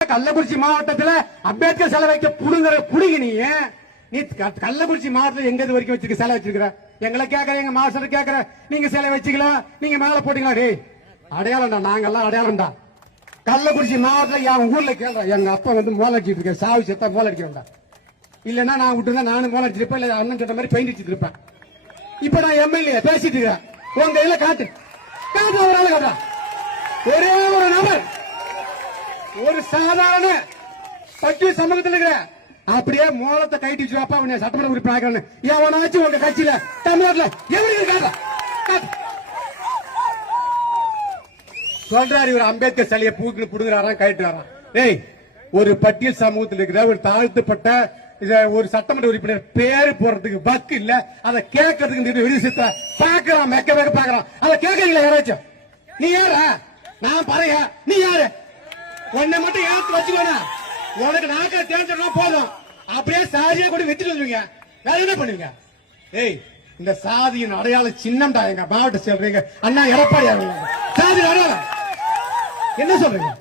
கள்ளக்குறிச்சி மாவட்டத்துல அம்பேத்கர் சிலை வைக்க புடுங்கி நீ கள்ளக்குறிச்சி மாவட்டத்தில் எங்க வரைக்கும் வச்சிருக்க சிலை வச்சிருக்கிற எங்களை கேக்குற எங்க மாஸ்டர் கேக்குற நீங்க சிலை வச்சுக்கலாம் நீங்க மேல போட்டீங்களா டேய் அடையாளம்டா நாங்கெல்லாம் அடையாளம்டா கள்ளக்குறிச்சி மாவட்டத்தில் என் ஊர்ல கேள்ற எங்க அப்பா மோலடிச்சிட்டு இருக்க சாவி செத்தா மோலடிக்க வேண்டாம் இல்லன்னா நான் விட்டுருந்தா நானும் மோலடிச்சிருப்பேன் இல்ல அண்ணன் சொன்ன மாதிரி பெயிண்ட் அடிச்சிட்டு இருப்பேன் இப்ப நான் எம்எல்ஏ பேசிட்டு இருக்கேன் உங்க கையில காட்டு காட்டு ஒரு ஆளு காட்டா ஒரே ஒரு நபர் ஒரு சாதாரண பட்டி சமூகத்தில் இருக்கிற அப்படியே மோலத்தை கைட்டு வச்சுப்பா அவனை சட்டமன்ற உறுப்பினர் எவனாச்சும் உங்க கட்சியில தமிழ்நாட்டில் எப்படி இருக்காங்க சொல்றாரு இவர் அம்பேத்கர் சிலையை பூக்கு புடுங்குறாராம் கைட்டுறாராம் டேய் ஒரு பட்டியல் சமூகத்தில் இருக்கிற ஒரு தாழ்த்தப்பட்ட ஒரு சட்டமன்ற உறுப்பினர் பேரு போறதுக்கு பக்கு இல்ல அதை கேட்கறதுக்கு விரிசத்தை பாக்குறான் மெக்க மெக்க பாக்குறான் அதை கேட்கறீங்களா யாராச்சும் நீ யாரா நான் பாருங்க நீ யாரு உன்னை மட்டும் ஏத்து வச்சுக்கோனா உனக்கு நாக்க தேர்ந்தா போதும் அப்படியே சாதியை கூட வச்சுட்டு வந்துருவீங்க வேற என்ன பண்ணுவீங்க ஏய் இந்த சாதியின் அடையாள சின்னம் தான் எங்க மாவட்ட சொல்றீங்க அண்ணா எடப்பாடி சாதி அடையாளம் என்ன சொல்றீங்க